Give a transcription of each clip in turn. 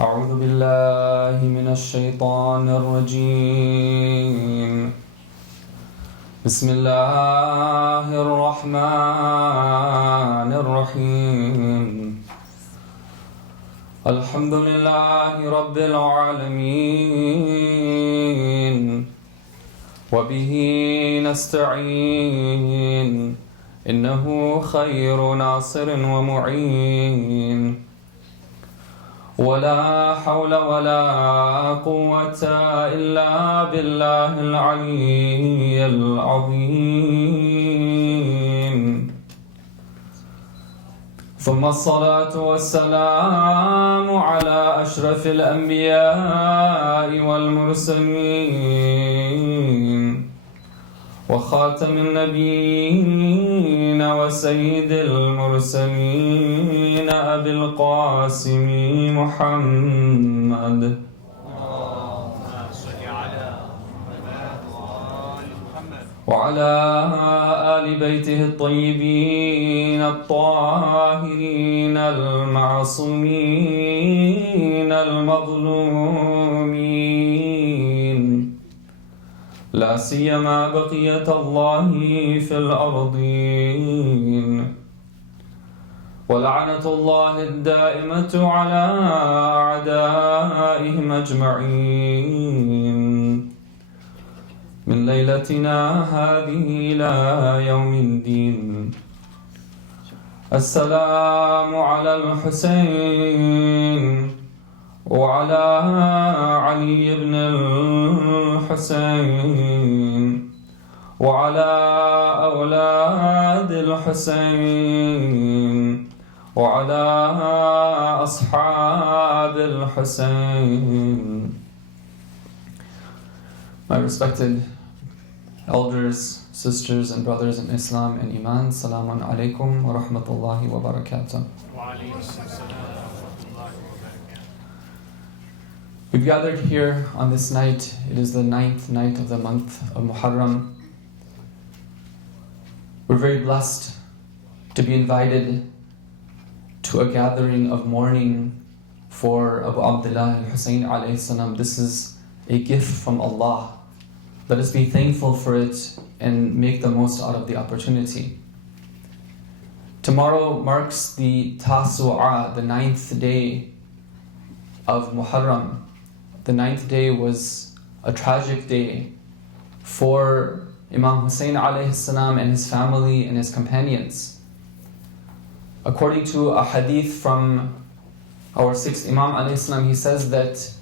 أعوذ بالله من الشيطان الرجيم. بسم الله الرحمن الرحيم. الحمد لله رب العالمين وبه نستعين إنه خير ناصر ومعين ولا حول ولا قوة إلا بالله العلي العظيم. ثم الصلاة والسلام على أشرف الأنبياء والمرسلين وخاتم النبيين وسيد المرسلين أبي القاسم محمد وعلى آل بيته الطيبين الطاهرين المعصومين المظلومين لا سيما بقية الله في الأرضين ولعنة الله الدائمة على أعدائهم أجمعين من ليلتنا هذه إلى يوم الدين. السلام على الحسين وعلى علي بن الحسين وعلى أولاد الحسين وعلى أصحاب الحسين. My respected elders, sisters and brothers in Islam and Iman, Salamun alaikum wa rahmatullahi wa barakatuh. We've gathered here on this night. It is the 9th night of the month of Muharram. We're very blessed to be invited to a gathering of mourning for Abu Abdullah al-Husayn alayhi salam. This is a gift from Allah. Let us be thankful for it and make the most out of the opportunity. Tomorrow marks the Tasu'ah, the 9th day of Muharram. The 9th day was a tragic day for Imam Hussein alayhi salam and his family and his companions. According to a hadith from our 6th Imam alayhi salam, he says that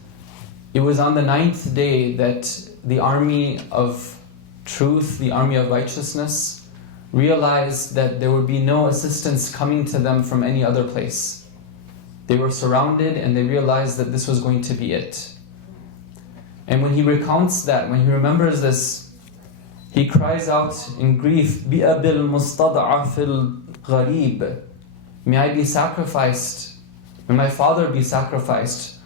it was on the 9th day that the army of truth, the army of righteousness, realized that there would be no assistance coming to them from any other place. They were surrounded and they realized that this was going to be it. And when he recounts that, when he remembers this, he cries out in grief, بِأَبِ الْمُسْتَضْعَفِ الْغَرِيبِ. May I be sacrificed, may my father be sacrificed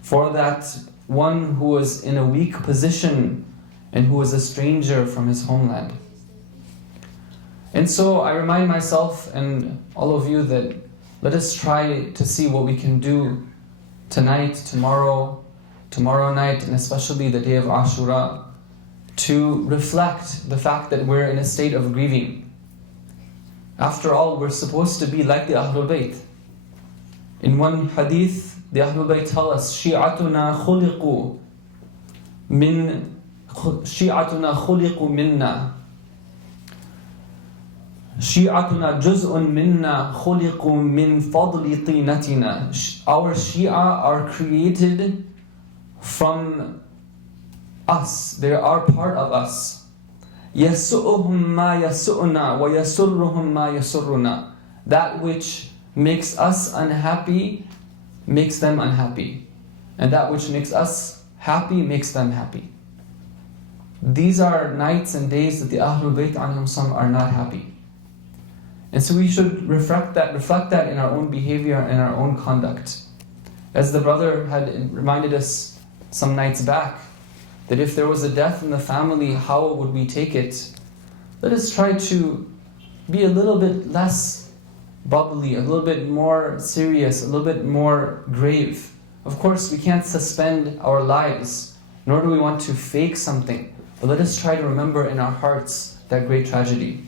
for that one who was in a weak position and who was a stranger from his homeland. And so I remind myself and all of you that let us try to see what we can do tonight, tomorrow night, and especially the day of Ashura, to reflect the fact that we're in a state of grieving. After all, we're supposed to be like the Ahlul Bayt. In one hadith, the Ahlul Bayt tell us, شِيعَتُنَا خُلِقُوا مِنَّا شِيعَتُنَا جُزْءٌ مِنَّا خُلِقُوا مِنْ فَضْلِ طِينَتِنَا. Our Shia are created from us. They are part of us. يَسُؤُهُمْ مَا يَسُؤُنَا وَيَسُرُّهُمْ مَا يَسُرُّنَا. That which makes us unhappy makes them unhappy. And that which makes us happy makes them happy. These are nights and days that the Ahlul Bayt are not happy. And so we should reflect that in our own behavior and our own conduct. As the brother had reminded us some nights back, that if there was a death in the family, how would we take it? let us try to be a little bit less bubbly, a little bit more serious, a little bit more grave. Of course, we can't suspend our lives, nor do we want to fake something. But let us try to remember in our hearts that great tragedy.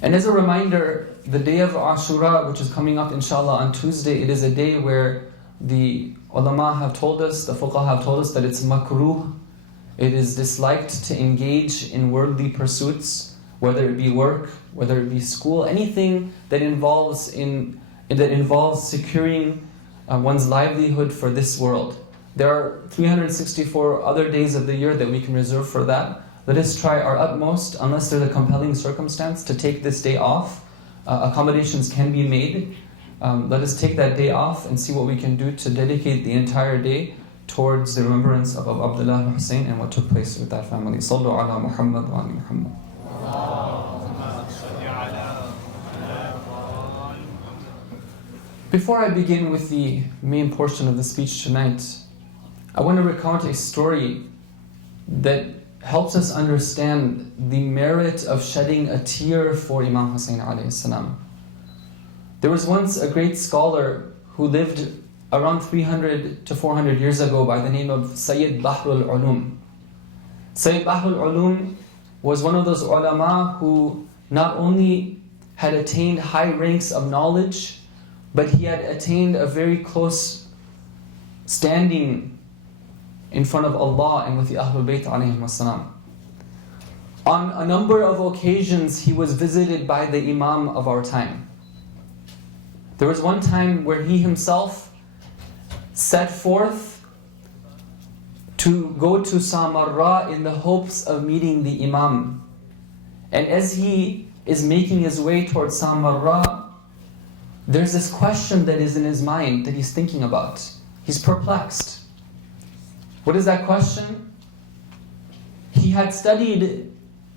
And as a reminder, the day of Ashura, which is coming up inshallah on Tuesday, it is a day where the ulama have told us, the fuqaha have told us that it's makruh. It is disliked to engage in worldly pursuits, whether it be work, whether it be school, anything that involves securing one's livelihood for this world. There are 364 other days of the year that we can reserve for that. Let us try our utmost, unless there's a compelling circumstance, to take this day off. Accommodations can be made. Let us take that day off and see what we can do to dedicate the entire day towards the remembrance of Abdullah and Hussein and what took place with that family. Sallu ala Muhammad wa ali Muhammad. Before I begin with the main portion of the speech tonight, I want to recount a story that helps us understand the merit of shedding a tear for Imam Hussein alayhi salam. There was once a great scholar who lived around 300 to 400 years ago by the name of Sayyid Bahrul Ulum. Sayyid Bahrul Ulum was one of those ulama who not only had attained high ranks of knowledge, but he had attained a very close standing in front of Allah and with the Ahlul Bayt alayhim wassalam. On a number of occasions, he was visited by the Imam of our time. There was one time where he himself set forth to go to Samarra in the hopes of meeting the Imam. And as he is making his way towards Samarra, there's this question that is in his mind that he's thinking about. He's perplexed. What is that question? He had studied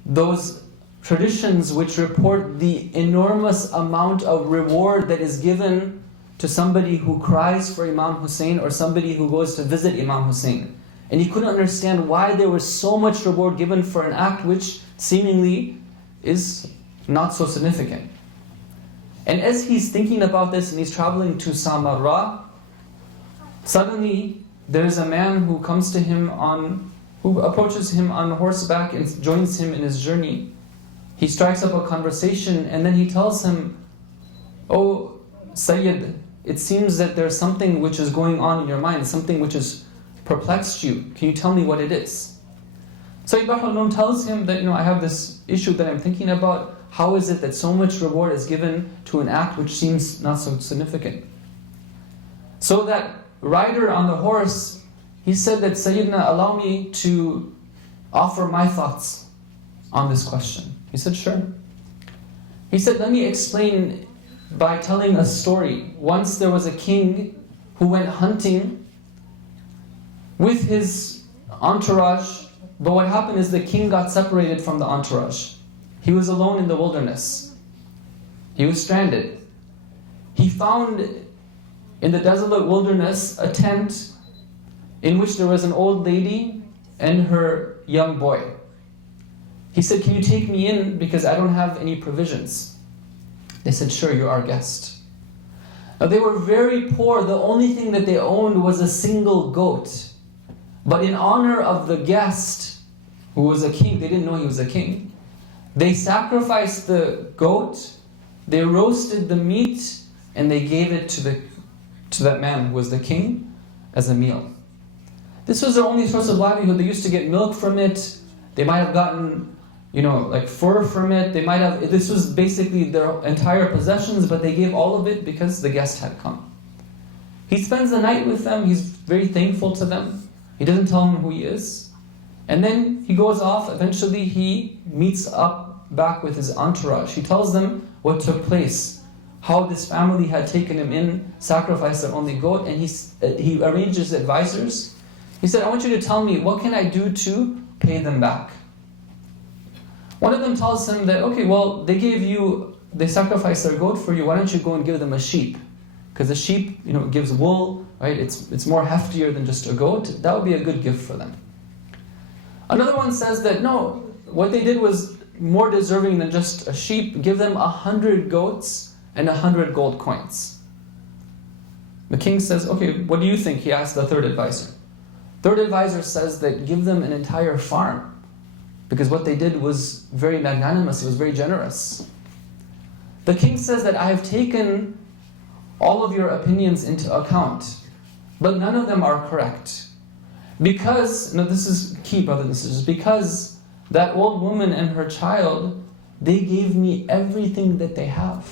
those traditions which report the enormous amount of reward that is given to somebody who cries for Imam Hussein or somebody who goes to visit Imam Hussein. And he couldn't understand why there was so much reward given for an act which seemingly is not so significant. And as he's thinking about this and he's traveling to Samarra, suddenly there's a man who comes to him who approaches him on horseback and joins him in his journey. He strikes up a conversation and then he tells him, "Oh Sayyid, it seems that there's something which is going on in your mind, something which has perplexed you. Can you tell me what it is?" Sayyid Bahrul tells him that, I have this issue that I'm thinking about. How is it that so much reward is given to an act which seems not so significant? So that rider on the horse, he said that, "Sayyidina, allow me to offer my thoughts on this question." He said, "Sure." He said, "Let me explain by telling a story. Once there was a king who went hunting with his entourage, but what happened is the king got separated from the entourage. He was alone in the wilderness. He was stranded. He found in the desolate wilderness a tent in which there was an old lady and her young boy. He said, "Can you take me in because I don't have any provisions?" They said, "Sure, you're our guest." Now they were very poor. The only thing that they owned was a single goat. But in honor of the guest, who was a king, they didn't know he was a king, they sacrificed the goat, they roasted the meat, and they gave it to that man who was the king as a meal. This was their only source of livelihood. They used to get milk from it. They might have gotten, like fur from it. This was basically their entire possessions, but they gave all of it because the guest had come. He spends the night with them. He's very thankful to them. He doesn't tell them who he is. And then he goes off. Eventually he meets up back with his entourage. He tells them what took place, how this family had taken him in, sacrificed their only goat, and he arranged his advisors. He said, "I want you to tell me, what can I do to pay them back?" One of them tells him that, "Okay, well, they sacrificed their goat for you, why don't you go and give them a sheep? Because the sheep, gives wool, right? It's more heftier than just a goat. That would be a good gift for them." Another one says that no, what they did was more deserving than just a sheep, give them 100 goats and 100 gold coins. The king says, okay, what do you think? He asked the third advisor. Third advisor says that give them an entire farm, because what they did was very magnanimous, it was very generous. The king says that I have taken all of your opinions into account, but none of them are correct. Because, no, this is key, brothers and sisters, because that old woman and her child, they gave me everything that they have.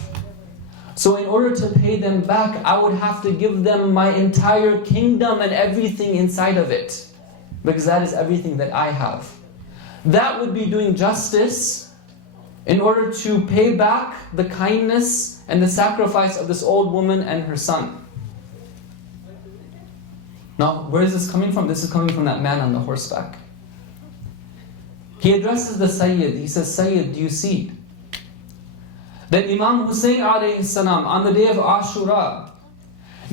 So in order to pay them back, I would have to give them my entire kingdom and everything inside of it, because that is everything that I have. That would be doing justice in order to pay back the kindness and the sacrifice of this old woman and her son. Now, where is this coming from? This is coming from that man on the horseback. He addresses the Sayyid. He says, Sayyid, do you see that Imam Hussein alayhi salam on the day of Ashura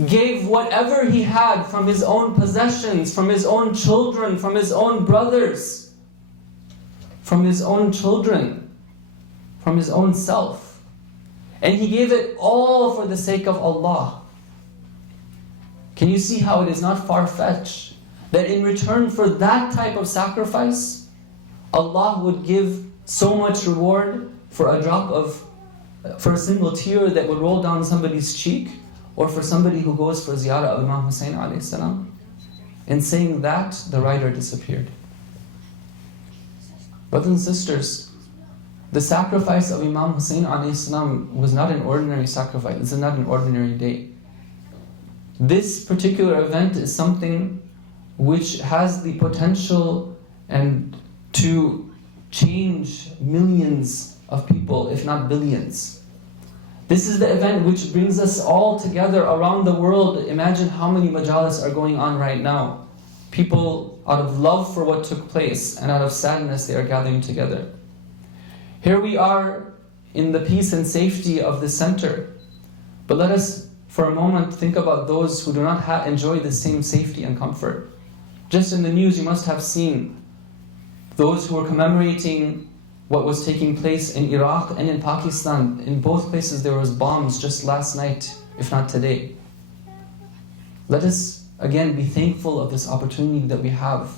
gave whatever he had from his own possessions, from his own children, from his own brothers, from his own children, from his own self. And he gave it all for the sake of Allah. Can you see how it is not far-fetched that in return for that type of sacrifice, Allah would give so much reward for for a single tear that would roll down somebody's cheek, or for somebody who goes for ziyarah of Imam Hussein alayhi salam? In saying that, the rider disappeared. Brothers and sisters, the sacrifice of Imam Hussein alayhi salam was not an ordinary sacrifice. This is not an ordinary day. This particular event is something which has the potential and to change millions of people, if not billions. This is the event which brings us all together around the world. Imagine how many majalis are going on right now. People, out of love for what took place and out of sadness, they are gathering together. Here we are in the peace and safety of the center. But let us, for a moment, think about those who do not enjoy the same safety and comfort. Just in the news, you must have seen those who were commemorating what was taking place in Iraq and in Pakistan. In both places there was bombs just last night, if not today. Let us again be thankful of this opportunity that we have.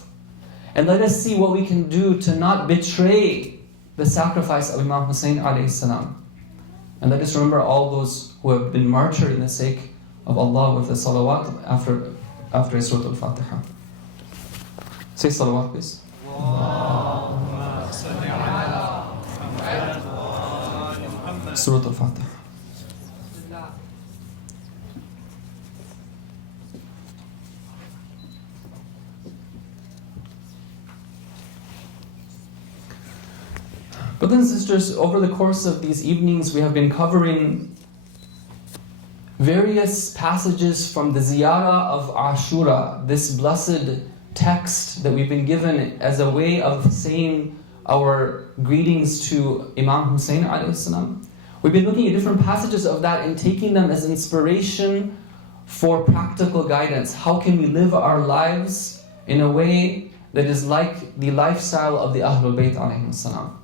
And let us see what we can do to not betray the sacrifice of Imam Hussein alayhi salam. And let us remember all those who have been martyred in the sake of Allah with the salawat after Surah Al-Fatiha. Say salawat, please. Surah Al-Fatiha. Brothers and sisters, over the course of these evenings we have been covering various passages from the ziyarah of Ashura, this blessed text that we've been given as a way of saying our greetings to Imam Hussein alayhi salam. We've been looking at different passages of that and taking them as inspiration for practical guidance. How can we live our lives in a way that is like the lifestyle of the Ahlul Bayt alayhi salam?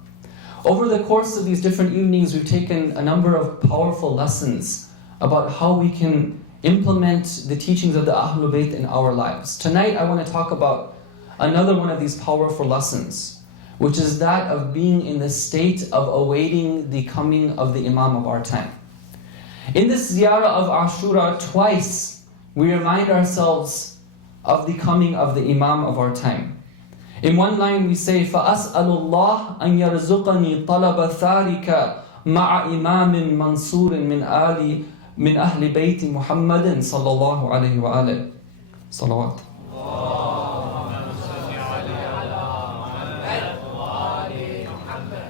Over the course of these different evenings, we've taken a number of powerful lessons about how we can implement the teachings of the Ahlul Bayt in our lives. Tonight, I want to talk about another one of these powerful lessons, which is that of being in the state of awaiting the coming of the Imam of our time. In this ziyarah of Ashura, twice we remind ourselves of the coming of the Imam of our time. In one line we say, فَأَسْأَلُ اللَّهَ أَنْ يَرْزُقَنِي طَلَبَ ثَارِكَ مَعَ إِمَامٍ مَنْصُورٍ من أهل بيت محمد صلى الله عليه وآله صلوات.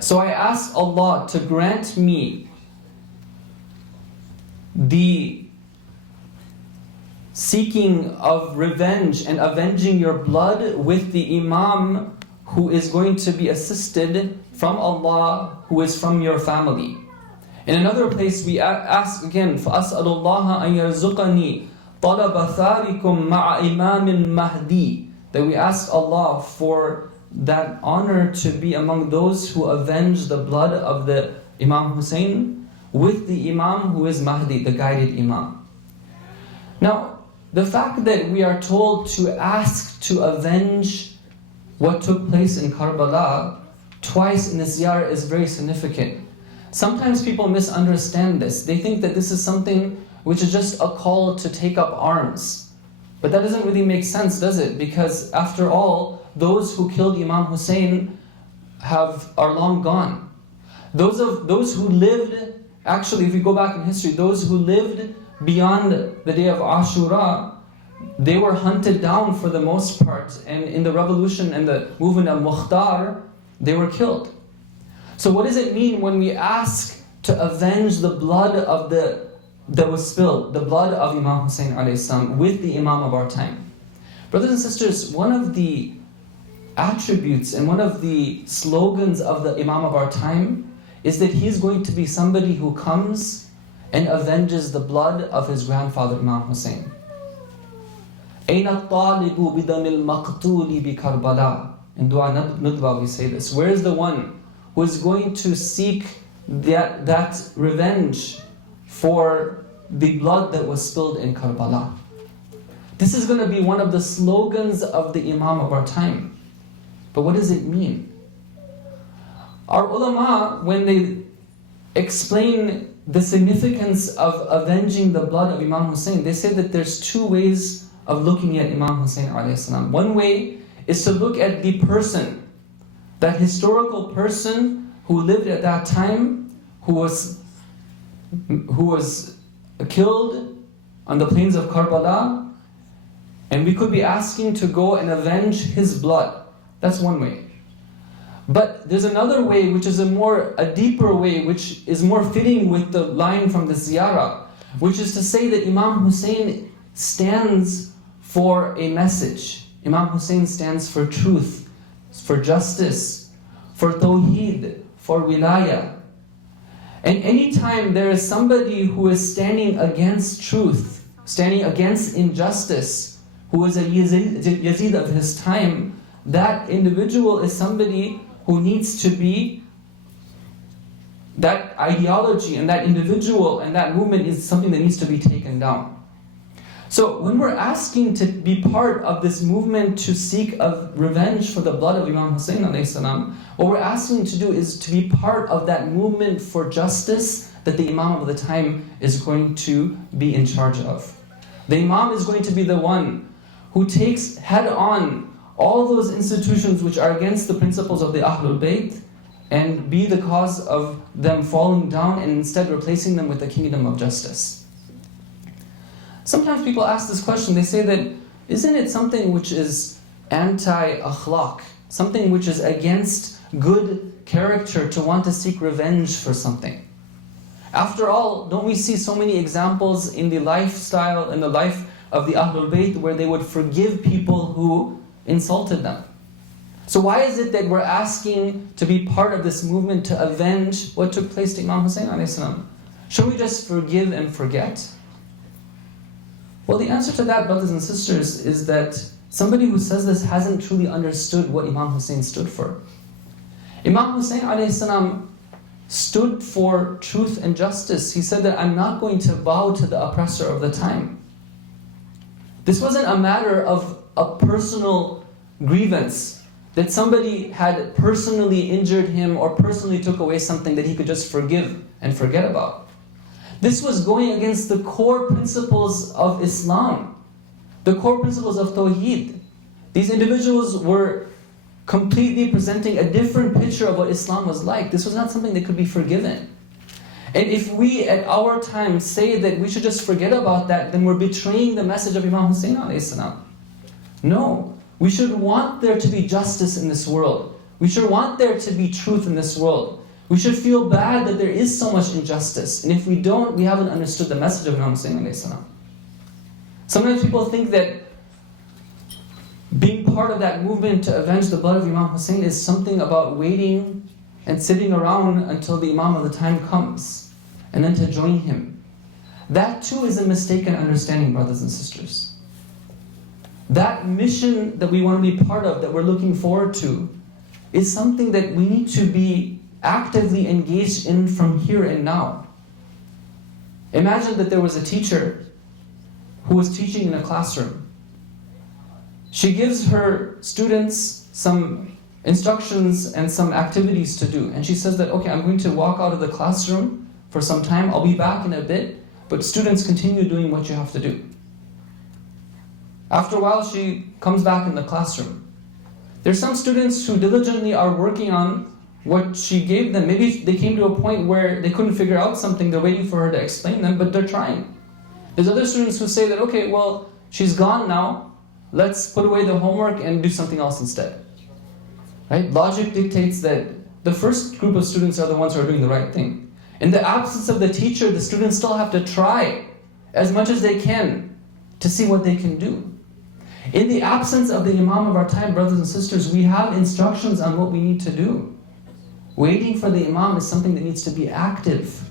So I ask Allah to grant me the seeking of revenge and avenging your blood with the Imam who is going to be assisted from Allah, who is from your family. In another place we ask again, فَأَسْأَلُ اللَّهَ أَنْ يَرْزُقَنِي طَلَبَ ثَارِكُمْ مَعَ إِمَامٍ مَهْدِي, that we ask Allah for that honor to be among those who avenge the blood of the Imam Hussein with the Imam who is Mahdi, the guided Imam. Now, the fact that we are told to ask to avenge what took place in Karbala twice in the ziyarah is very significant. Sometimes people misunderstand this. They think that this is something which is just a call to take up arms. But that doesn't really make sense, does it? Because after all, those who killed Imam Hussein are long gone. Those who lived, actually if we go back in history, those who lived beyond the day of Ashura, they were hunted down for the most part, and in the revolution and the movement of Mukhtar, they were killed. So what does it mean when we ask to avenge the blood of that was spilled, the blood of Imam Hussein alayhi salam, with the Imam of our time? Brothers and sisters, one of the attributes and one of the slogans of the Imam of our time is that he's going to be somebody who comes and avenges the blood of his grandfather Imam Hussein. أَيْنَ الطَّالِبُ بِدَمِ الْمَقْتُولِ بِكَرْبَلَى. In Dua Nudba we say this. Where is the one who is going to seek that revenge for the blood that was spilled in Karbala? This is going to be one of the slogans of the Imam of our time. But what does it mean? Our ulama, when they explain the significance of avenging the blood of Imam Hussein, they say that there's two ways of looking at Imam Hussein alayhi salam. One way is to look at the person, that historical person who lived at that time, who was killed on the plains of Karbala, and we could be asking to go and avenge his blood. That's one way. But there's another way, which is a deeper way, which is more fitting with the line from the ziyarah, which is to say that Imam Hussein stands for a message. Imam Hussein stands for truth, for justice, for tawheed, for wilayah. And anytime there is somebody who is standing against truth, standing against injustice, who is a Yazid of his time, that individual is somebody who needs to be, that ideology and that individual and that movement is something that needs to be taken down. So when we're asking to be part of this movement to seek of revenge for the blood of Imam Hussein alayhi salam, what we're asking to do is to be part of that movement for justice that the Imam of the time is going to be in charge of. The Imam is going to be the one who takes head on all those institutions which are against the principles of the Ahlul Bayt and be the cause of them falling down and instead replacing them with the kingdom of justice. Sometimes people ask this question, they say that, isn't it something which is anti-akhlaq, something which is against good character to want to seek revenge for something? After all, don't we see so many examples in the lifestyle, in the life of the Ahlul Bayt where they would forgive people who insulted them? So why is it that we're asking to be part of this movement to avenge what took place to Imam Hussein alayhi salam? Should we just forgive and forget? Well, the answer to that, brothers and sisters, is that somebody who says this hasn't truly understood what Imam Hussein stood for. Imam Hussein alayhi salam stood for truth and justice. He said that I'm not going to bow to the oppressor of the time. This wasn't a matter of a personal grievance, that somebody had personally injured him or personally took away something that he could just forgive and forget about. This was going against the core principles of Islam, the core principles of Tawheed. These individuals were completely presenting a different picture of what Islam was like. This was not something that could be forgiven. And if we at our time say that we should just forget about that, then we're betraying the message of Imam Hussein alayhi salam. No, we should want there to be justice in this world. We should want there to be truth in this world. We should feel bad that there is so much injustice. And if we don't, we haven't understood the message of Imam Hussein alayhi salam. Sometimes people think that being part of that movement to avenge the blood of Imam Hussein is something about waiting and sitting around until the Imam of the time comes, and then to join him. That too is a mistaken understanding, brothers and sisters. That mission that we want to be part of, that we're looking forward to, is something that we need to be actively engaged in from here and now. Imagine that there was a teacher who was teaching in a classroom. She gives her students some instructions and some activities to do. And she says that, okay, I'm going to walk out of the classroom for some time. I'll be back in a bit. But students, continue doing what you have to do. After a while, she comes back in the classroom. There's some students who diligently are working on what she gave them. Maybe they came to a point where they couldn't figure out something. They're waiting for her to explain them, but they're trying. There's other students who say that, okay, well, she's gone now. Let's put away the homework and do something else instead. Right? Logic dictates that the first group of students are the ones who are doing the right thing. In the absence of the teacher, the students still have to try as much as they can to see what they can do. In the absence of the Imam of our time, brothers and sisters, we have instructions on what we need to do. Waiting for the Imam is something that needs to be active.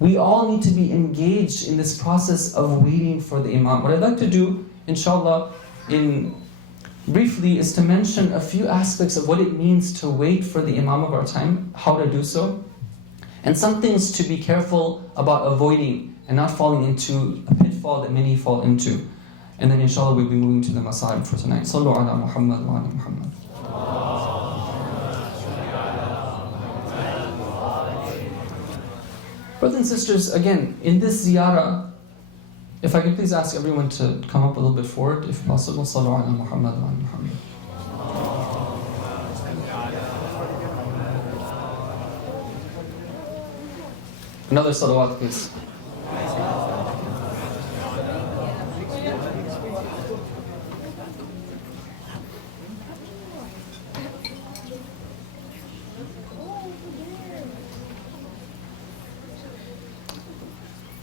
We all need to be engaged in this process of waiting for the Imam. What I'd like to do, inshallah, briefly, is to mention a few aspects of what it means to wait for the Imam of our time, how to do so, and some things to be careful about avoiding and not falling into a pitfall that many fall into. And then inshallah we'll be moving to the masail for tonight. Sallu ala Muhammad wa ala Muhammad. Brothers and sisters, again, in this ziyarah, if I could please ask everyone to come up a little bit forward, if possible. Sallu ala Muhammad wa ala Muhammad. Another salawat, please.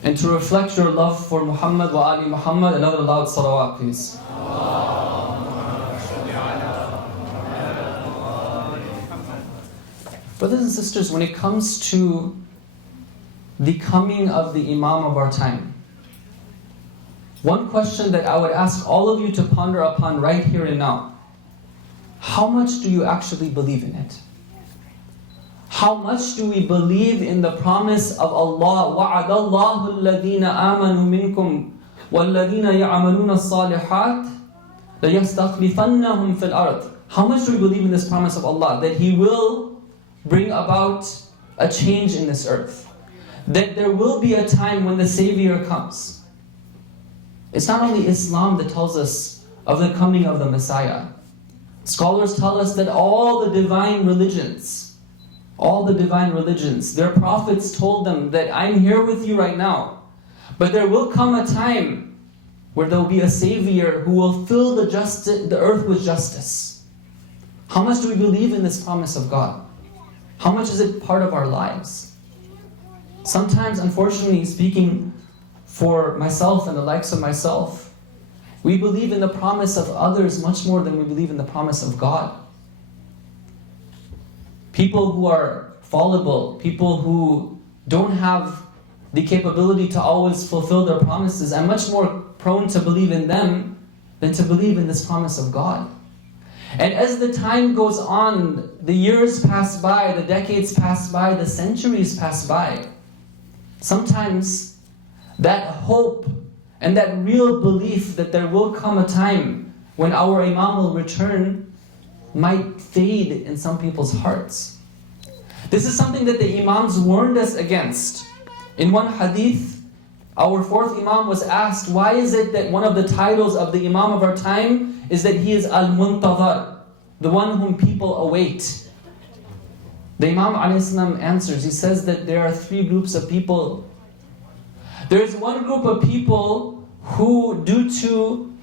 And to reflect your love for Muhammad wa ali Muhammad, another loud salawat, please. Brothers and sisters, when it comes to the coming of the Imam of our time, one question that I would ask all of you to ponder upon right here and now: how much do you actually believe in it? How much do we believe in the promise of Allah? وَعَدَ اللَّهُ الَّذِينَ آمَنُوا مِنْكُمْ وَالَّذِينَ يَعْمَلُونَ الصَّالِحَاتِ لَيَسْتَخْلِفَنَّهُمْ فِي الْأَرْضِ. How much do we believe in this promise of Allah? That He will bring about a change in this earth. That there will be a time when the Savior comes. It's not only Islam that tells us of the coming of the Messiah. Scholars tell us that all the divine religions, their prophets told them that I'm here with you right now. But there will come a time where there will be a Savior who will fill the earth with justice. How much do we believe in this promise of God? How much is it part of our lives? Sometimes, unfortunately, speaking for myself and the likes of myself, we believe in the promise of others much more than we believe in the promise of God. People who are fallible, people who don't have the capability to always fulfill their promises, I'm much more prone to believe in them than to believe in this promise of God. And as the time goes on, the years pass by, the decades pass by, the centuries pass by, sometimes that hope and that real belief that there will come a time when our Imam will return might fade in some people's hearts. This is something that the Imams warned us against. In one hadith, our fourth Imam was asked, why is it that one of the titles of the Imam of our time is that he is Al-Muntadhar, the one whom people await? The Imam ﷺ answers, he says that there are three groups of people. There is one group of people who, due to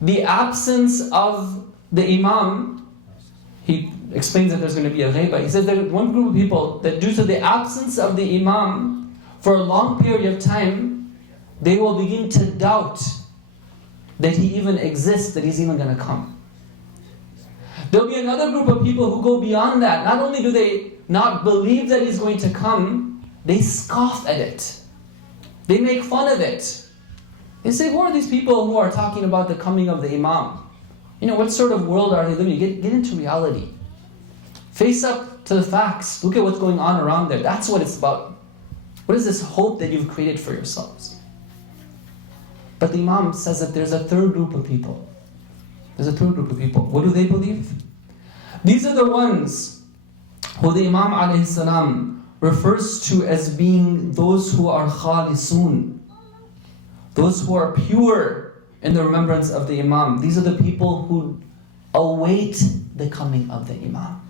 the absence of the Imam, he explains that there's going to be a ghaibah. He says there's one group of people that due to the absence of the Imam, for a long period of time, they will begin to doubt that he even exists, that he's even going to come. There'll be another group of people who go beyond that. Not only do they not believe that he's going to come, they scoff at it. They make fun of it. They say, who are these people who are talking about the coming of the Imam? You know, what sort of world are they living in? Get into reality. Face up to the facts. Look at what's going on around there. That's what it's about. What is this hope that you've created for yourselves? But the Imam says that there's a third group of people. There's a third group of people. What do they believe? These are the ones who the Imam alayhi salam refers to as being those who are khalisun, those who are pure in the remembrance of the Imam. These are the people who await the coming of the Imam.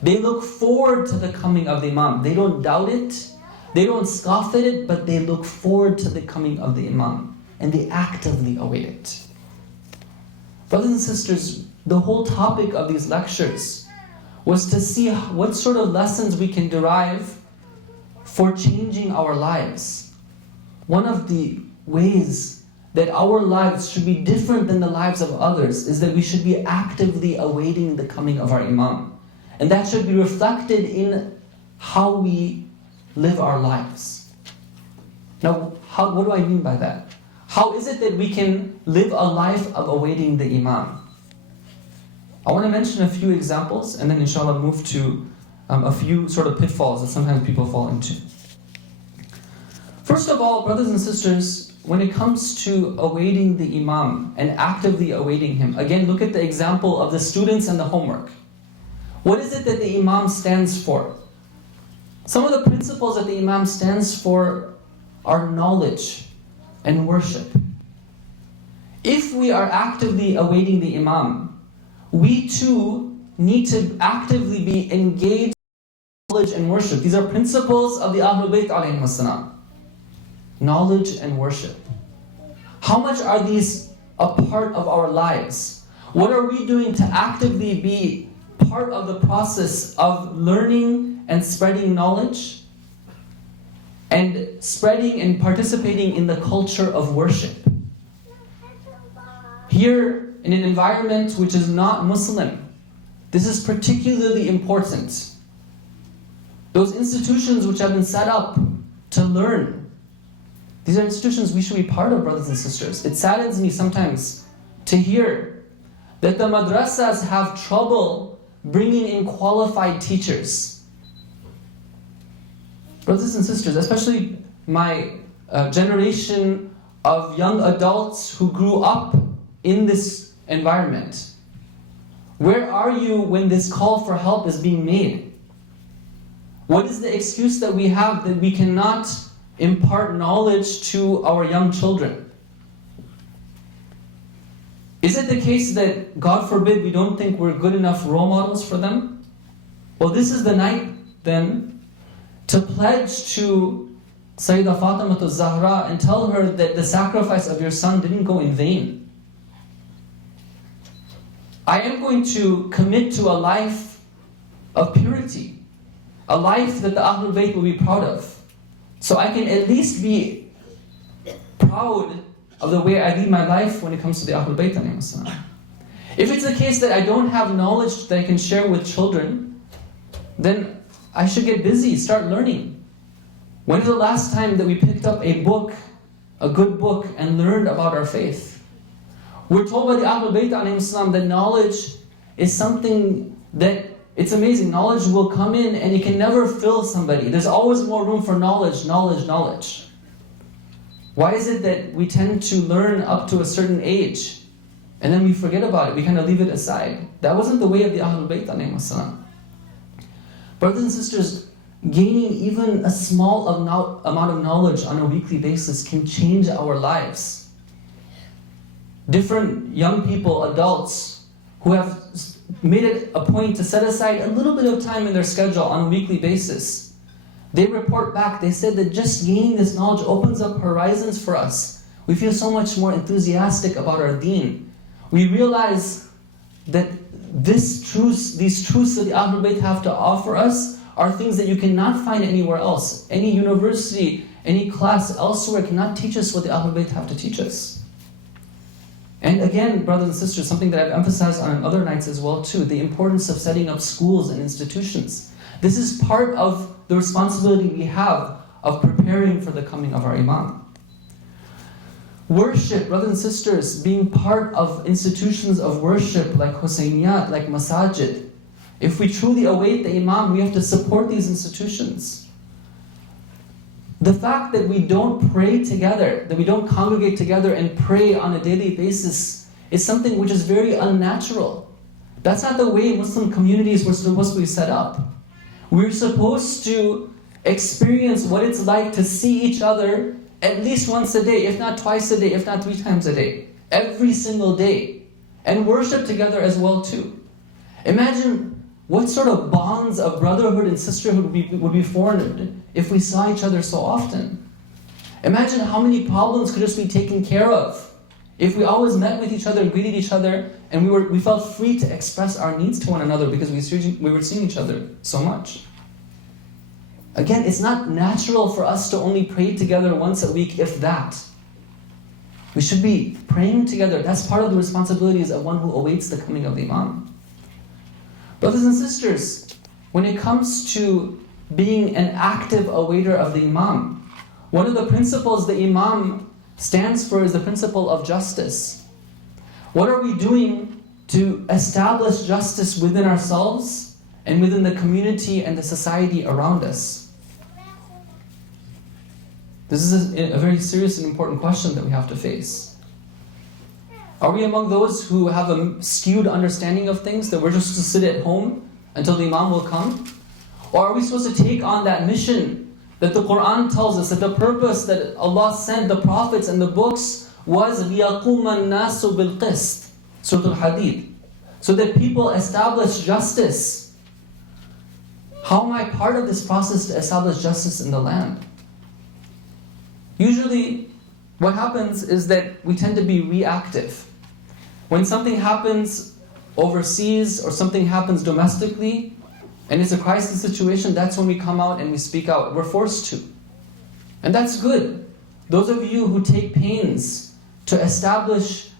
They look forward to the coming of the Imam. They don't doubt it, they don't scoff at it, but they look forward to the coming of the Imam, and they actively await it. Brothers and sisters, the whole topic of these lectures was to see what sort of lessons we can derive for changing our lives. One of the ways that our lives should be different than the lives of others is that we should be actively awaiting the coming of our Imam. And that should be reflected in how we live our lives. Now, what do I mean by that? How is it that we can live a life of awaiting the Imam? I want to mention a few examples and then inshallah move to a few sort of pitfalls that sometimes people fall into. First of all, brothers and sisters, when it comes to awaiting the Imam and actively awaiting him, again, look at the example of the students and the homework. What is it that the Imam stands for? Some of the principles that the Imam stands for are knowledge and worship. If we are actively awaiting the Imam, we too need to actively be engaged in knowledge and worship. These are principles of the Ahlul Bayt alayhim as-salam. Knowledge and worship. How much are these a part of our lives? What are we doing to actively be part of the process of learning and spreading knowledge and spreading and participating in the culture of worship? Here, in an environment which is not Muslim, this is particularly important. Those institutions which have been set up to learn, these are institutions we should be part of, brothers and sisters. It saddens me sometimes to hear that the madrasas have trouble bringing in qualified teachers. Brothers and sisters, especially my generation of young adults who grew up in this environment. Where are you when this call for help is being made? What is the excuse that we have that we cannot impart knowledge to our young children? Is it the case that, God forbid, we don't think we're good enough role models for them? Well, this is the night then to pledge to Sayyidah Fatima al-Zahra and tell her that the sacrifice of your son didn't go in vain. I am going to commit to a life of purity, a life that the Ahlul Bayt will be proud of. So I can at least be proud of the way I lead my life when it comes to the Ahlul Bayt. If it's the case that I don't have knowledge that I can share with children, then I should get busy, start learning. When is the last time that we picked up a book, a good book, and learned about our faith? We're told by the Ahlul Bayt that knowledge is something that, it's amazing. Knowledge will come in and it can never fill somebody. There's always more room for knowledge, knowledge, knowledge. Why is it that we tend to learn up to a certain age and then we forget about it? We kind of leave it aside. That wasn't the way of the Ahlul Bayt alayhim. Brothers and sisters, gaining even a small amount of knowledge on a weekly basis can change our lives. Different young people, adults, who have made it a point to set aside a little bit of time in their schedule on a weekly basis. They report back, they said that just gaining this knowledge opens up horizons for us. We feel so much more enthusiastic about our deen. We realize that these truths that the Ahlul Bayt have to offer us are things that you cannot find anywhere else. Any university, any class elsewhere cannot teach us what the Ahlul Bayt have to teach us. And again, brothers and sisters, something that I've emphasized on other nights as well too, the importance of setting up schools and institutions. This is part of the responsibility we have of preparing for the coming of our Imam. Worship, brothers and sisters, being part of institutions of worship like Husayniyat, like Masajid, If we truly await the Imam, we have to support these institutions. The fact that we don't pray together, that we don't congregate together and pray on a daily basis is something which is very unnatural. That's not the way Muslim communities were supposed to be set up. We're supposed to experience what it's like to see each other at least once a day, if not twice a day, if not 3 times a day, every single day, and worship together as well too. Imagine what sort of bonds of brotherhood and sisterhood would be formed if we saw each other so often. Imagine how many problems could just be taken care of if we always met with each other and greeted each other, and we felt free to express our needs to one another because we were seeing each other so much. Again, it's not natural for us to only pray together once a week, if that. We should be praying together. That's part of the responsibilities of one who awaits the coming of the Imam. Brothers and sisters, when it comes to being an active awaiter of the Imam, one of the principles the Imam stands for is the principle of justice. What are we doing to establish justice within ourselves and within the community and the society around us? This is a very serious and important question that we have to face. Are we among those who have a skewed understanding of things, that we're just to sit at home until the Imam will come? Or are we supposed to take on that mission that the Quran tells us, that the purpose that Allah sent the prophets and the books was لِيَقُومَ النَّاسُ بِالْقِسْطِ, Surah Al-Hadid, so that people establish justice. How am I part of this process to establish justice in the land? Usually, what happens is that we tend to be reactive. When something happens overseas or something happens domestically, and it's a crisis situation, that's when we come out and we speak out. We're forced to. And that's good. Those of you who take pains to establish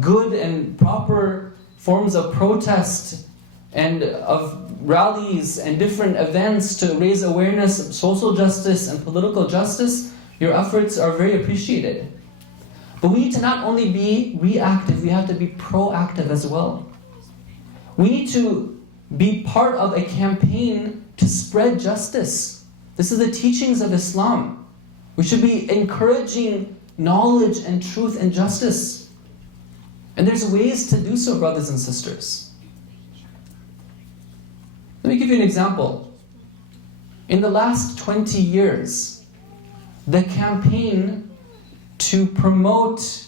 good and proper forms of protest and of rallies and different events to raise awareness of social justice and political justice, your efforts are very appreciated. But we need to not only be reactive, we have to be proactive as well. We need to be part of a campaign to spread justice. This is the teachings of Islam. We should be encouraging knowledge and truth and justice. And there's ways to do so, brothers and sisters. Let me give you an example. In the last 20 years, the campaign to promote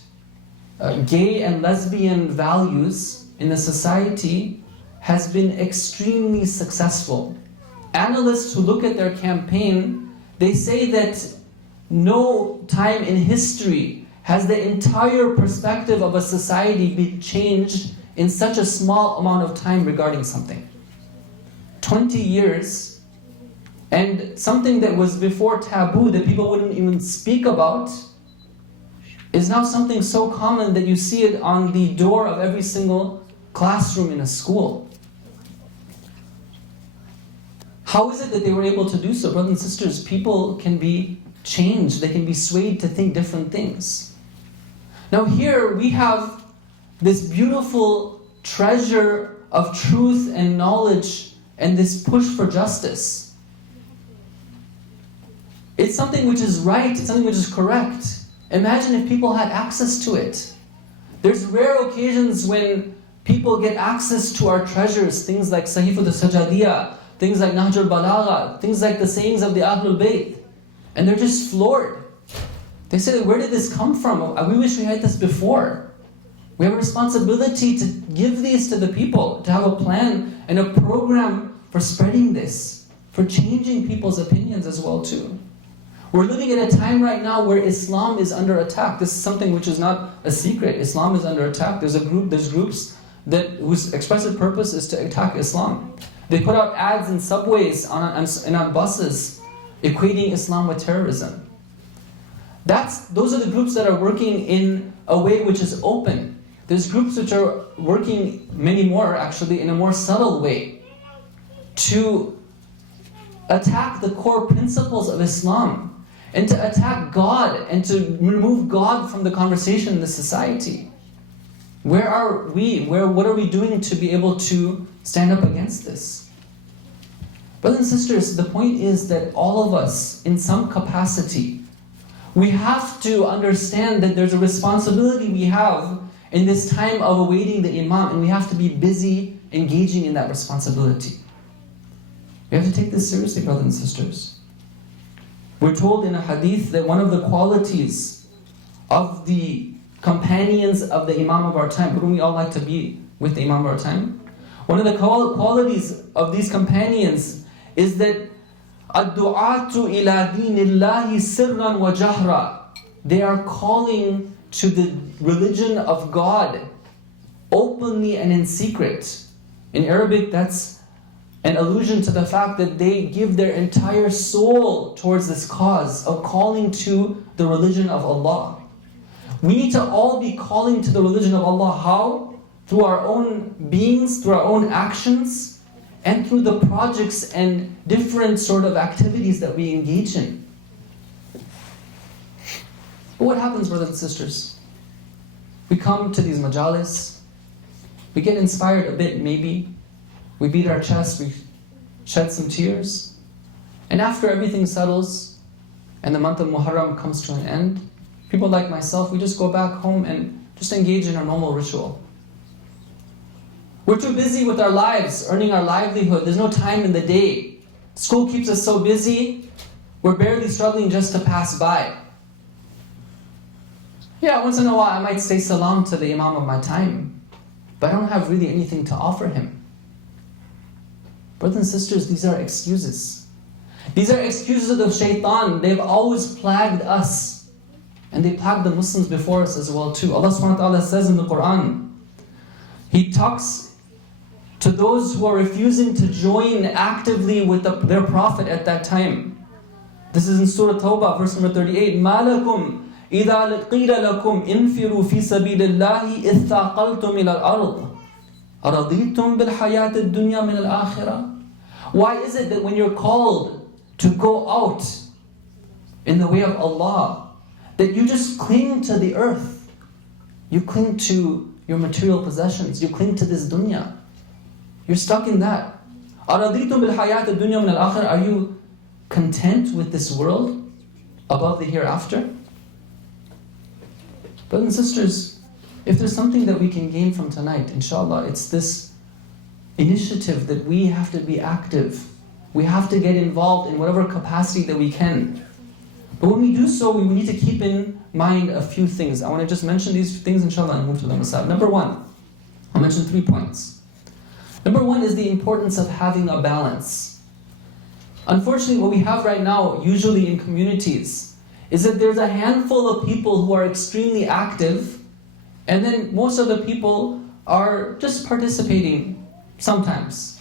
gay and lesbian values in the society has been extremely successful. Analysts who look at their campaign, they say that no time in history has the entire perspective of a society been changed in such a small amount of time regarding something. 20 years, and something that was before taboo, that people wouldn't even speak about, is now something so common that you see it on the door of every single classroom in a school. How is it that they were able to do so? Brothers and sisters, people can be changed. They can be swayed to think different things. Now here we have this beautiful treasure of truth and knowledge and this push for justice. It's something which is right, it's something which is correct. Imagine if people had access to it. There's rare occasions when people get access to our treasures, things like Sahifat al-Sajadiyah, things like Nahj al-Balagha, things like the sayings of the Ahlul Bayt, and they're just floored. They say, where did this come from? We wish we had this before. We have a responsibility to give these to the people, to have a plan and a program for spreading this, for changing people's opinions as well too. We're living at a time right now where Islam is under attack. This is something which is not a secret. Islam is under attack. There's groups whose expressive purpose is to attack Islam. They put out ads in subways and on buses equating Islam with terrorism. Those are the groups that are working in a way which is open. There's groups which are working, many more actually, in a more subtle way to attack the core principles of Islam and to attack God and to remove God from the conversation in the society. Where are we? What are we doing to be able to stand up against this? Brothers and sisters, the point is that all of us, in some capacity, we have to understand that there's a responsibility we have in this time of awaiting the Imam, and we have to be busy engaging in that responsibility. We have to take this seriously, brothers and sisters. We're told in a hadith that one of the qualities of the companions of the Imam of our time, wouldn't we all like to be with the Imam of our time? One of the qualities of these companions is that الدُّعَاةُ إِلَى دِينِ اللَّهِ سِرًّا وَجَهْرًا. They are calling to the religion of God openly and in secret. In Arabic, that's an allusion to the fact that they give their entire soul towards this cause of calling to the religion of Allah. We need to all be calling to the religion of Allah. How? Through our own beings, through our own actions, and through the projects and different sort of activities that we engage in. But what happens, brothers and sisters? We come to these majalis, we get inspired a bit maybe, we beat our chest, we shed some tears, and after everything settles and the month of Muharram comes to an end, people like myself, we just go back home and just engage in our normal ritual. We're too busy with our lives, earning our livelihood. There's no time in the day. School keeps us so busy, we're barely struggling just to pass by. Yeah, once in a while I might say salam to the Imam of my time, but I don't have really anything to offer him. Brothers and sisters, these are excuses. These are excuses of the shaitan. They've always plagued us. And they plagued the Muslims before us as well too. Allah subhanahu wa ta'ala says in the Quran, He talks to those who are refusing to join actively with their Prophet at that time. This is in Surah Tawbah, verse number 38. مَا لَكُمْ إِذَا قِيلَ لَكُمْ إِنْفِرُوا فِي سَبِيلِ اللَّهِ إِذْ ثَاقَلْتُمْ إِلَى الْأَرْضِ أَرَضِيتُمْ بِالْحَيَاةِ الدُّنْيَا مِنَ الْآخِرَةِ. Why is it that when you're called to go out in the way of Allah, that you just cling to the earth? You cling to your material possessions. You cling to this dunya. You're stuck in that. أَرَضِيتُمْ بِالْحَيَاةِ الدُّنْيَا مِنَ الْآخِرَةِ. Are you content with this world above the hereafter? Brothers and sisters, if there's something that we can gain from tonight, inshallah, it's this initiative that we have to be active. We have to get involved in whatever capacity that we can. But when we do so, we need to keep in mind a few things. I want to just mention these things, inshallah, and move to them aside. Number one, I'll mention 3 points. Number one is the importance of having a balance. Unfortunately, what we have right now, usually in communities, is that there's a handful of people who are extremely active, and then most of the people are just participating sometimes.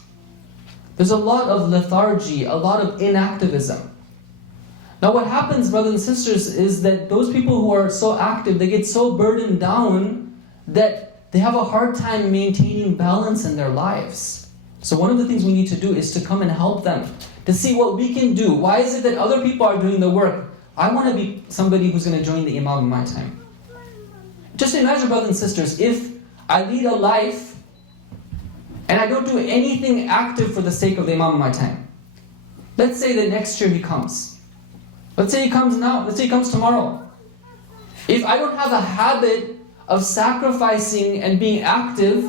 There's a lot of lethargy, a lot of inactivism. Now what happens, brothers and sisters, is that those people who are so active, they get so burdened down that they have a hard time maintaining balance in their lives. So one of the things we need to do is to come and help them, to see what we can do. Why is it that other people are doing the work? I want to be somebody who's going to join the Imam in my time. Just imagine, brothers and sisters, if I lead a life and I don't do anything active for the sake of the Imam in my time. Let's say that next year he comes. Let's say he comes now. Let's say he comes tomorrow. If I don't have a habit of sacrificing and being active,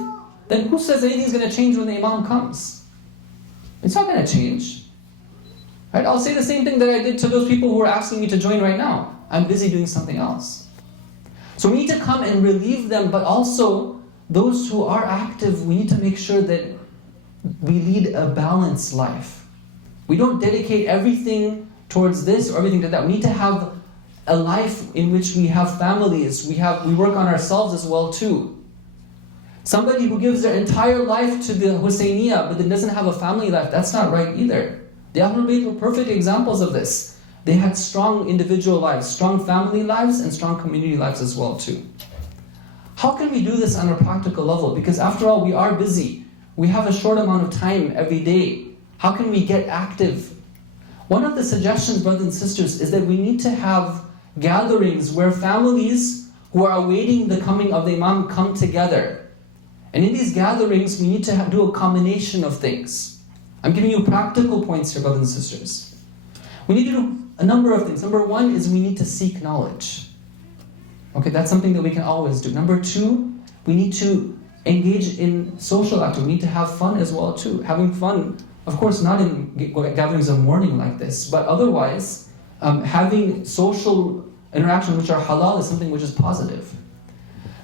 then who says anything's going to change when the Imam comes? It's not going to change. Right? I'll say the same thing that I did to those people who are asking me to join right now. I'm busy doing something else. So we need to come and relieve them, but also those who are active, we need to make sure that we lead a balanced life. We don't dedicate everything towards this or everything to that. We need to have a life in which we have families, we work on ourselves as well too. Somebody who gives their entire life to the Husayniyah but then doesn't have a family life, that's not right either. The Ahlul Bayt were perfect examples of this. They had strong individual lives, strong family lives, and strong community lives as well too. How can we do this on a practical level? Because after all, we are busy. We have a short amount of time every day. How can we get active? One of the suggestions, brothers and sisters, is that we need to have gatherings where families who are awaiting the coming of the Imam come together. And in these gatherings, we need to do a combination of things. I'm giving you practical points here, brothers and sisters. We need to do a number of things. Number one is we need to seek knowledge. Okay, that's something that we can always do. Number two, we need to engage in social activity. We need to have fun as well too. Having fun, of course, not in gatherings of mourning like this, but otherwise, having social interaction which are halal is something which is positive.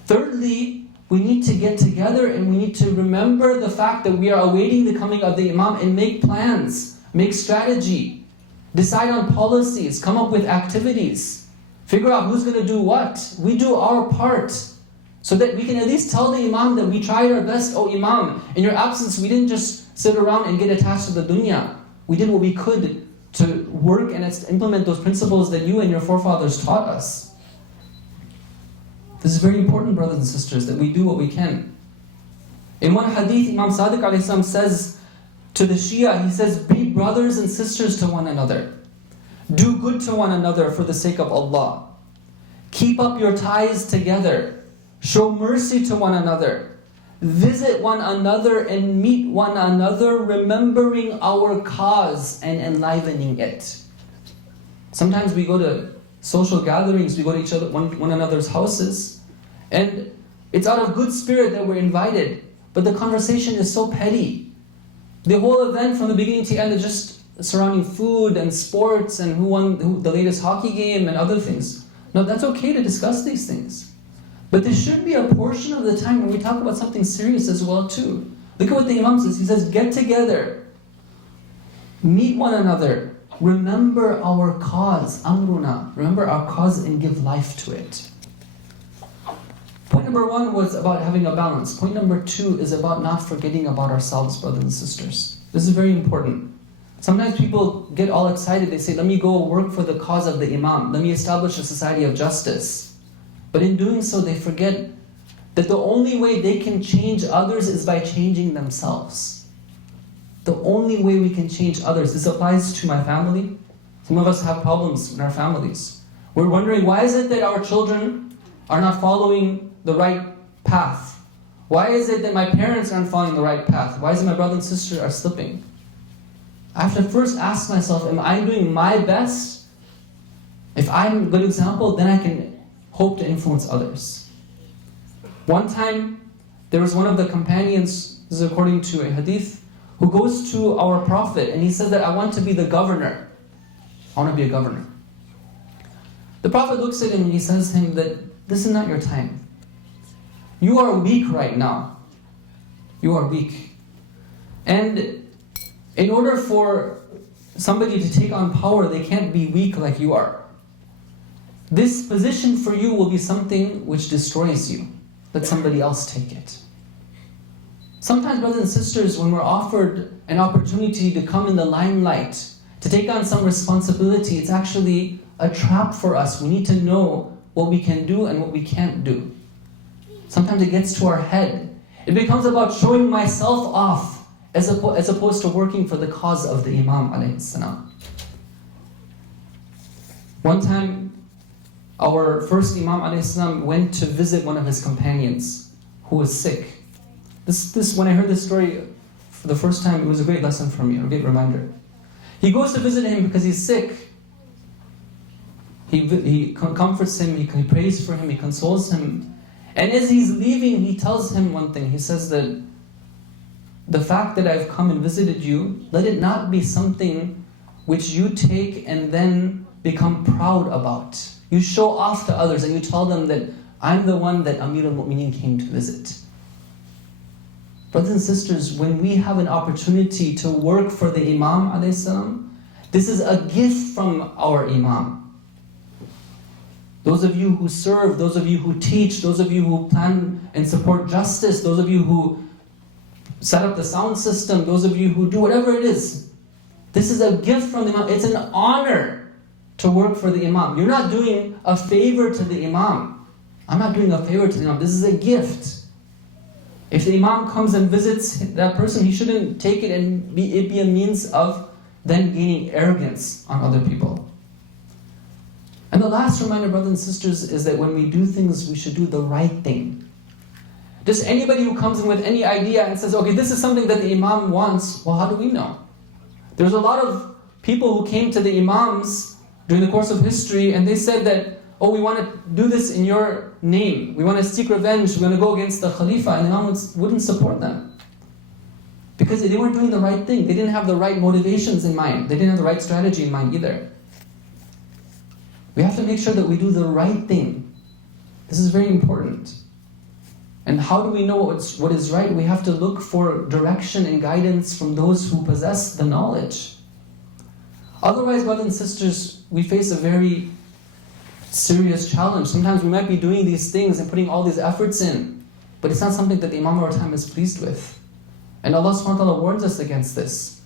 Thirdly, we need to get together and we need to remember the fact that we are awaiting the coming of the Imam and make plans, make strategy, decide on policies, come up with activities, figure out who's going to do what. We do our part so that we can at least tell the Imam that we tried our best. Oh Imam, in your absence we didn't just sit around and get attached to the dunya. We did what we could to work and implement those principles that you and your forefathers taught us. This is very important, brothers and sisters, that we do what we can. In one hadith, Imam Sadiq ﷺ says to the Shia, he says, be brothers and sisters to one another. Do good to one another for the sake of Allah. Keep up your ties together. Show mercy to one another. Visit one another and meet one another, remembering our cause and enlivening it. Sometimes we go to social gatherings, we go to one another's houses, and it's out of good spirit that we're invited, but the conversation is so petty. The whole event from the beginning to end is just surrounding food and sports and who won the latest hockey game and other things. No, that's okay to discuss these things. But there should be a portion of the time when we talk about something serious as well too. Look at what the Imam says. He says, get together, meet one another, remember our cause, amruna, remember our cause and give life to it. Point number one was about having a balance. Point number two is about not forgetting about ourselves, brothers and sisters. This is very important. Sometimes people get all excited. They say, let me go work for the cause of the Imam. Let me establish a society of justice. But in doing so, they forget that the only way they can change others is by changing themselves. The only way we can change others. This applies to my family. Some of us have problems in our families. We're wondering, why is it that our children are not following the right path? Why is it that my parents aren't following the right path? Why is it my brother and sister are slipping? I have to first ask myself, am I doing my best? If I'm a good example, then I can hope to influence others. One time, there was one of the companions, this is according to a hadith, who goes to our Prophet and he says that I want to be the governor. I want to be a governor. The Prophet looks at him and he says to him that this is not your time. You are weak right now. You are weak. And in order for somebody to take on power, they can't be weak like you are. This position for you will be something which destroys you. Let somebody else take it. Sometimes, brothers and sisters, when we're offered an opportunity to come in the limelight, to take on some responsibility, it's actually a trap for us. We need to know what we can do and what we can't do. Sometimes it gets to our head. It becomes about showing myself off as opposed to working for the cause of the Imam alayhi salam. One time, our first Imam alayhi salam went to visit one of his companions who was sick. When I heard this story for the first time, it was a great lesson for me, a great reminder. He goes to visit him because he's sick. He comforts him, he prays for him, he consoles him. And as he's leaving, he tells him one thing. He says that the fact that I've come and visited you, let it not be something which you take and then become proud about. You show off to others and you tell them that I'm the one that Amir al-Mu'mineen came to visit. Brothers and sisters, when we have an opportunity to work for the Imam alayhi salam, this is a gift from our Imam. Those of you who serve, those of you who teach, those of you who plan and support justice, those of you who set up the sound system, those of you who do whatever it is, this is a gift from the Imam. It's an honor to work for the Imam. You're not doing a favor to the Imam. I'm not doing a favor to the Imam. This is a gift. If the Imam comes and visits that person, he shouldn't take it and it be a means of then gaining arrogance on other people. And the last reminder, brothers and sisters, is that when we do things, we should do the right thing. Just anybody who comes in with any idea and says, okay, this is something that the Imam wants, well, how do we know? There's a lot of people who came to the Imams during the course of history and they said that, oh, we want to do this in your name. We want to seek revenge. We're going to go against the Khalifa. And the Imam wouldn't support them. Because they weren't doing the right thing. They didn't have the right motivations in mind. They didn't have the right strategy in mind either. We have to make sure that we do the right thing. This is very important. And how do we know what is right? We have to look for direction and guidance from those who possess the knowledge. Otherwise, brothers and sisters, we face a very serious challenge. Sometimes we might be doing these things and putting all these efforts in, but it's not something that the Imam of our time is pleased with. And Allah subhanahu wa ta'ala warns us against this.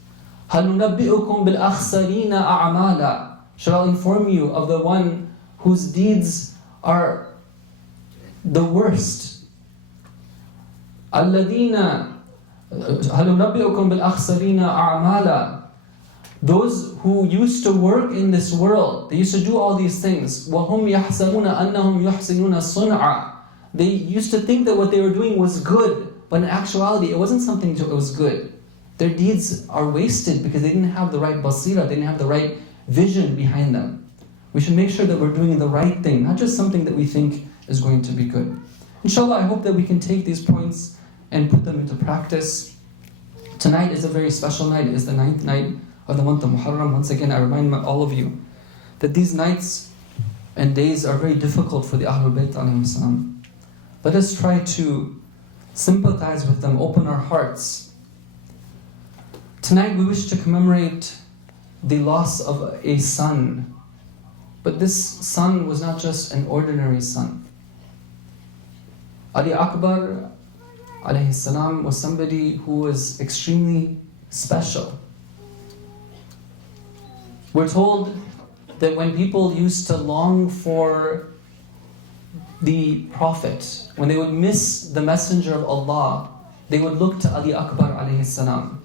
هَلْ نُنَبِّئُكُمْ بِالْأَخْسَرِينَ أَعْمَالًا. Shall I inform you of the one whose deeds are the worst? الَّذِينَ هَلْ نُنَبِّئُكُمْ بِالْأَخْسَرِينَ أَعْمَالًا. Those who used to work in this world, they used to do all these things. وَهُمْ يَحْسَبُونَ أَنَّهُمْ يُحْسِنُونَ الصُّنْعَ. They used to think that what they were doing was good, but in actuality it wasn't something that was good. Their deeds are wasted because they didn't have the right basira, they didn't have the right vision behind them. We should make sure that we're doing the right thing, not just something that we think is going to be good. Inshallah, I hope that we can take these points and put them into practice. Tonight is a very special night. It is the 9th night of the month of Muharram. Once again, I remind all of you that these nights and days are very difficult for the Ahlul Bayt alayhim salam. Let us try to sympathize with them, open our hearts. Tonight we wish to commemorate the loss of a son. But this son was not just an ordinary son. Ali Akbar alayhi salam was somebody who was extremely special. We're told that when people used to long for the Prophet, when they would miss the Messenger of Allah, they would look to Ali Akbar alayhi salam.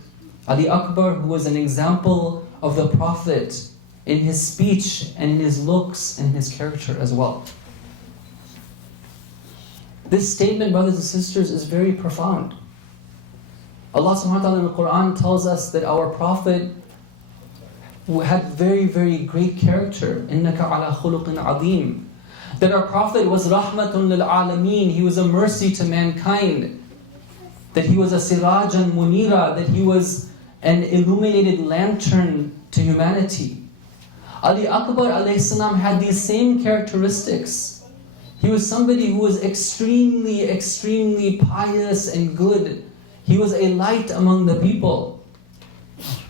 Ali Akbar, who was an example of the Prophet in his speech and in his looks and his character as well. This statement, brothers and sisters, is very profound. Allah subhanahu wa ta'ala in the Quran tells us that our Prophet had very, very great character. إِنَّكَ عَلَى خُلُقٍ عَظِيمٍ. That our Prophet was rahmatun lil alameen. He was a mercy to mankind. That he was a sirajan munira. That he was an illuminated lantern to humanity. Ali Akbar alayhi salam had these same characteristics. He was somebody who was extremely, extremely pious and good. He was a light among the people.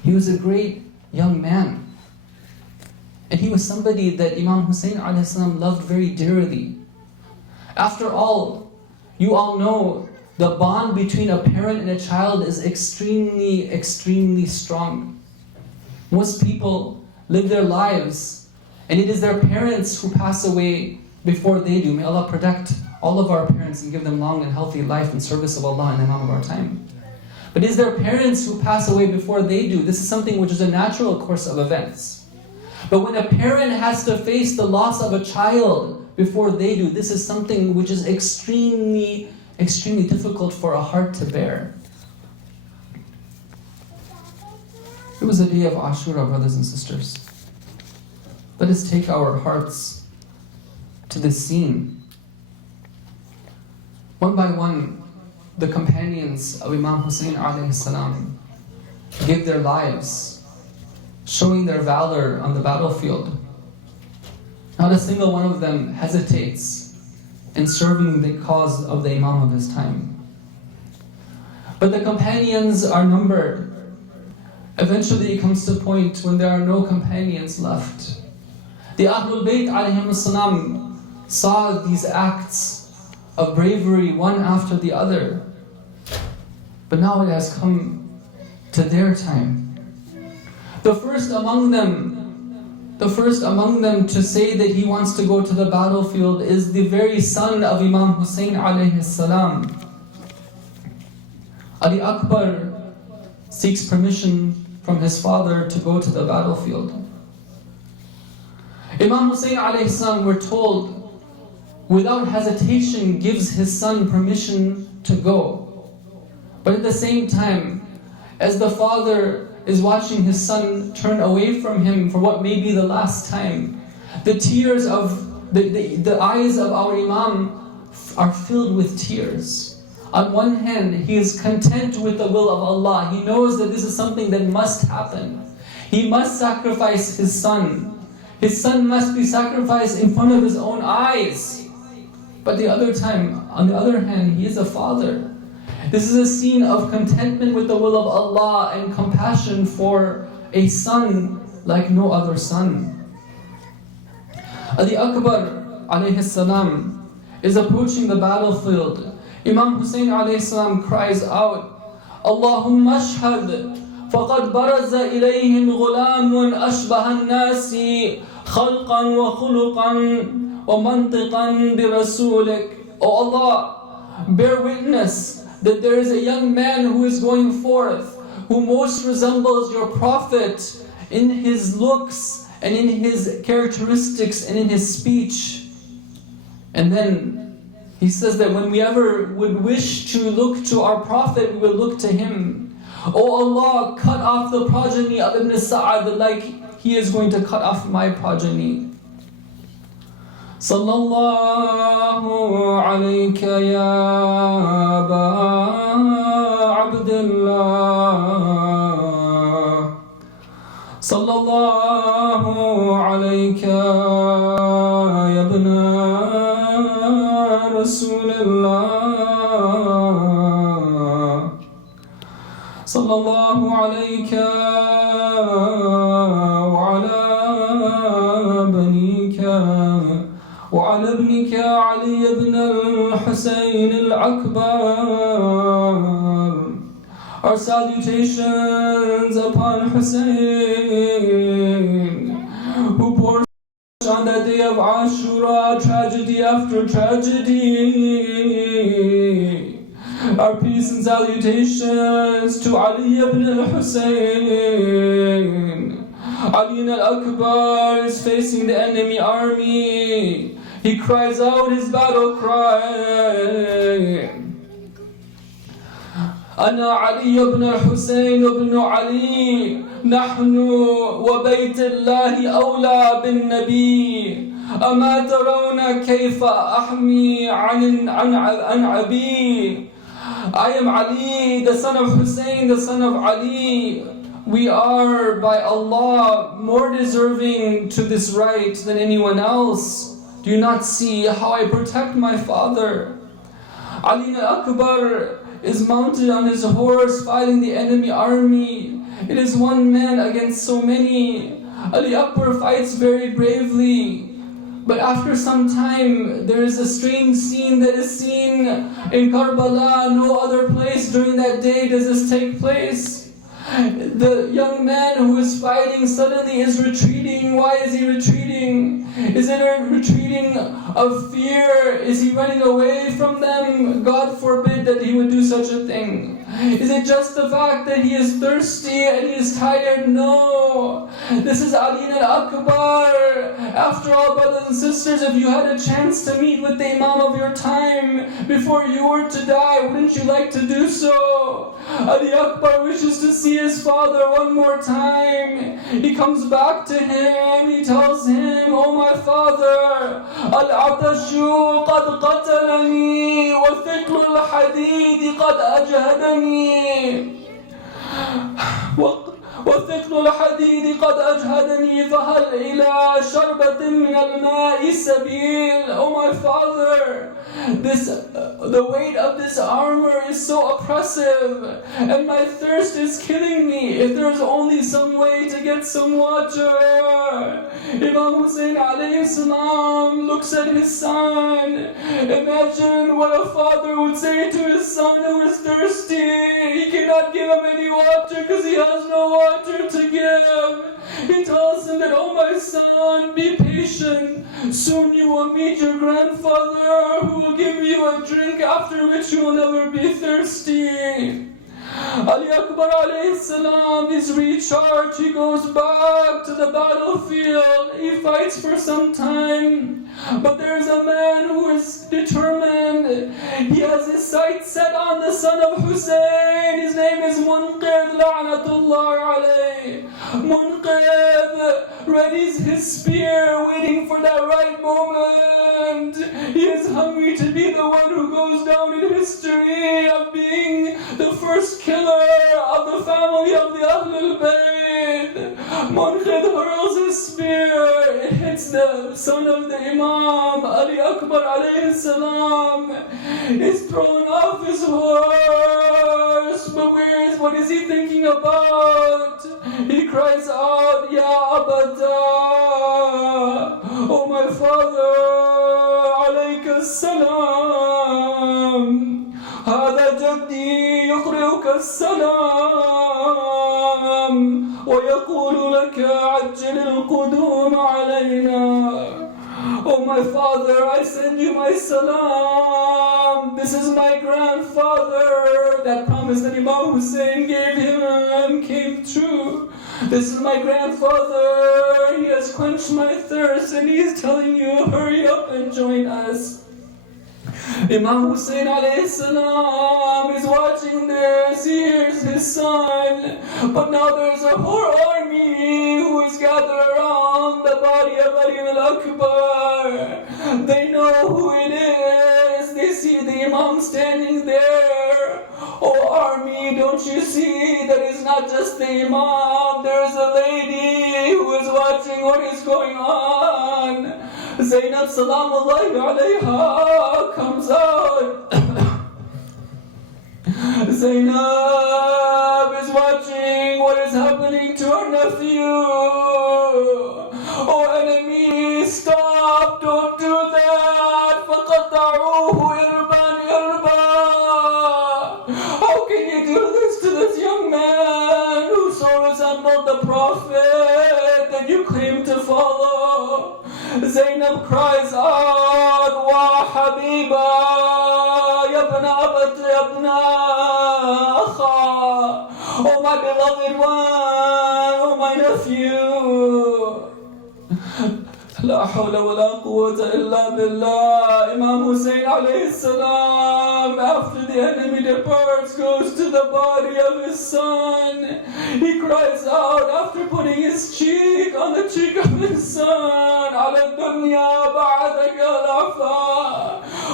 He was a great young man. And he was somebody that Imam Hussein alayhi salam loved very dearly. After all, you all know the bond between a parent and a child is extremely, extremely strong. Most people live their lives, and it is their parents who pass away before they do. May Allah protect all of our parents and give them long and healthy life in service of Allah and Imam of our time. But it is their parents who pass away before they do. This is something which is a natural course of events. But when a parent has to face the loss of a child before they do, this is something which is extremely, extremely difficult for a heart to bear. It was the day of Ashura, brothers and sisters. Let us take our hearts to this scene. One by one, the companions of Imam Hussein alayhi salam gave their lives, showing their valor on the battlefield. Not a single one of them hesitates in serving the cause of the Imam of his time. But the companions are numbered. Eventually it comes to a point when there are no companions left. The Ahlul Bayt alayhim salam saw these acts of bravery one after the other. But now it has come to their time. The first among them to say that he wants to go to the battlefield is the very son of Imam Hussein alayhi salam. Ali Akbar seeks permission from his father to go to the battlefield. Imam Hussein alayhi salam, we're told, without hesitation gives his son permission to go. But at the same time, as the father is watching his son turn away from him for what may be the last time. The tears of the eyes of our Imam are filled with tears. On one hand, he is content with the will of Allah. He knows that this is something that must happen. He must sacrifice his son. His son must be sacrificed in front of his own eyes. But on the other hand, he is a father. This is a scene of contentment with the will of Allah and compassion for a son like no other son. Ali Akbar alayhi salam is approaching the battlefield. Imam Hussein alayhi salam cries out, Allahumma ashhad faqad baraza ilayhim ghulamun ashbaha an-nasi khalqan wa khuluqan wa mantiqan bi rasulik. O Allah, bear witness that there is a young man who is going forth, who most resembles your Prophet in his looks and in his characteristics and in his speech. And then he says that when we ever would wish to look to our Prophet, we will look to him. O Allah, cut off the progeny of Ibn Sa'ad like he is going to cut off my progeny. Sallallahu alayka ya Aba Abdullah. Sallallahu alayka ya Ibna Rasulullah. Sallallahu alayka wa ala banika وعلى ابنك علي بن الحسين الأكبر. Our salutations upon Hussein, who bore on that day of Ashura tragedy after tragedy. Our peace and salutations to Ali ibn al-Hussein. Ali al-Akbar is facing the enemy army. He cries out his battle cry. أنا علي بن الحسين بن علي نحن وبيت الله أولى بالنبي أما ترون كيف أحمي عن أبي. I am Ali, the son of Hussein, the son of Ali. We are, by Allah, more deserving to this right than anyone else. Do you not see how I protect my father? Ali Akbar is mounted on his horse fighting the enemy army. It is one man against so many. Ali Akbar fights very bravely. But after some time, there is a strange scene that is seen in Karbala. No other place during that day does this take place. The young man who is fighting suddenly is retreating. Why is he retreating? Is it a retreating of fear? Is he running away from them? God forbid that he would do such a thing. Is it just the fact that he is thirsty and he is tired? No. This is Ali al-Akbar. After all, brothers and sisters, if you had a chance to meet with the Imam of your time before you were to die, wouldn't you like to do so? Ali Akbar wishes to see his father one more time. He comes back to him. He tells him, "Oh my father, al-atashu qad qatalani wa thiqlu al-hadid qad ajhadani وثقل الحديد قد أجهدني فهل إلى شربة من الماء سبيل." Oh my father, the weight of this armor is so oppressive and my thirst is killing me. If there's only some way to get some water. Imam Hussein alayhi salam looks at his son. Imagine what a father would say to his son who is thirsty. He cannot give him any water because he has no water to give. He tells him that, "Oh my son, be patient. Soon you will meet your grandfather who will give you a drink after which you will never be thirsty." Ali Akbar alayhi salam is recharged. He goes back to the battlefield. He fights for some time. But there's a man who is determined. He has his sights set on the son of Hussein. His name is Munqidh La'natullah alayh. Munqidh readies his spear, waiting for that right moment. He is hungry to be the one who goes down in history of being the first killer of the family of the Ahlul Bayt. Munqidh hurls his spear. It hits the son of the Imam, Ali Akbar alayhi salam. Is thrown off his horse. But what is he thinking about? He cries out, Ya Abada, oh my father, alayka salam. هذا جدي يقرئك السلام ويقول لك عجل القدوم علينا. Oh my father, I send you my salam. This is my grandfather. That promise that Imam Hussein gave him came true. This is my grandfather. He has quenched my thirst and he is telling you, hurry up and join us. Imam Hussein alayhi salam is watching this. He hears his son. But now there's a whole army who is gathered around the body of Ali al-Akbar. They know who it is. They see the Imam standing there. Oh army, don't you see that it's not just the Imam. There's a lady who is watching what is going on. Zainab Salamullahi alayha comes out. Zainab is watching what is happening to her nephew. Oh enemy, stop, don't do that. فَقَطَعُوهُ إِرْبًا إِرْبًا. How can you do this to this young man who so resembled the Prophet that you claim to follow? Zainab cries out, Wa Habiba, Yabna Abat, Yabna Akha. Oh my beloved one, oh my nephew. La hawla wa la quwwata illa billah. Imam Hussein alayhi salam, after the enemy departs, goes to the body of his son. He cries out after putting his cheek on the cheek of his son, Ala dunya ba'adaka lafa.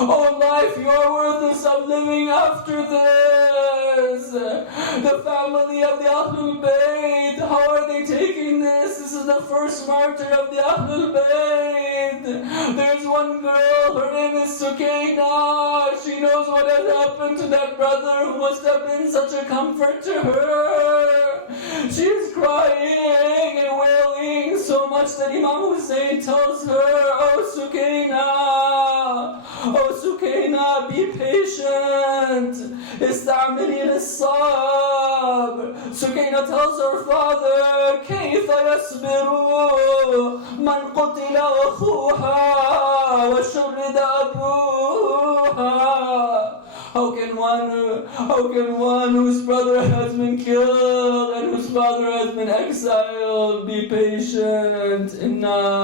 Oh life, you are worthless of living after this. The family of the Ahlul Bayt, how are they taking this? This is the first martyr of the Ahlul Bayt. There's one girl, her name is Sukaina. She knows what has happened to that brother who must have been such a comfort to her. She is crying and wailing so much that Imam Hussein tells her, Oh Sukaina, be patient. استعملي للصبر. Sukaina tells her father, كيف يصبر من قتل أخوها وشرد أبوها. How can one whose brother has been killed and whose father has been exiled be patient? Inna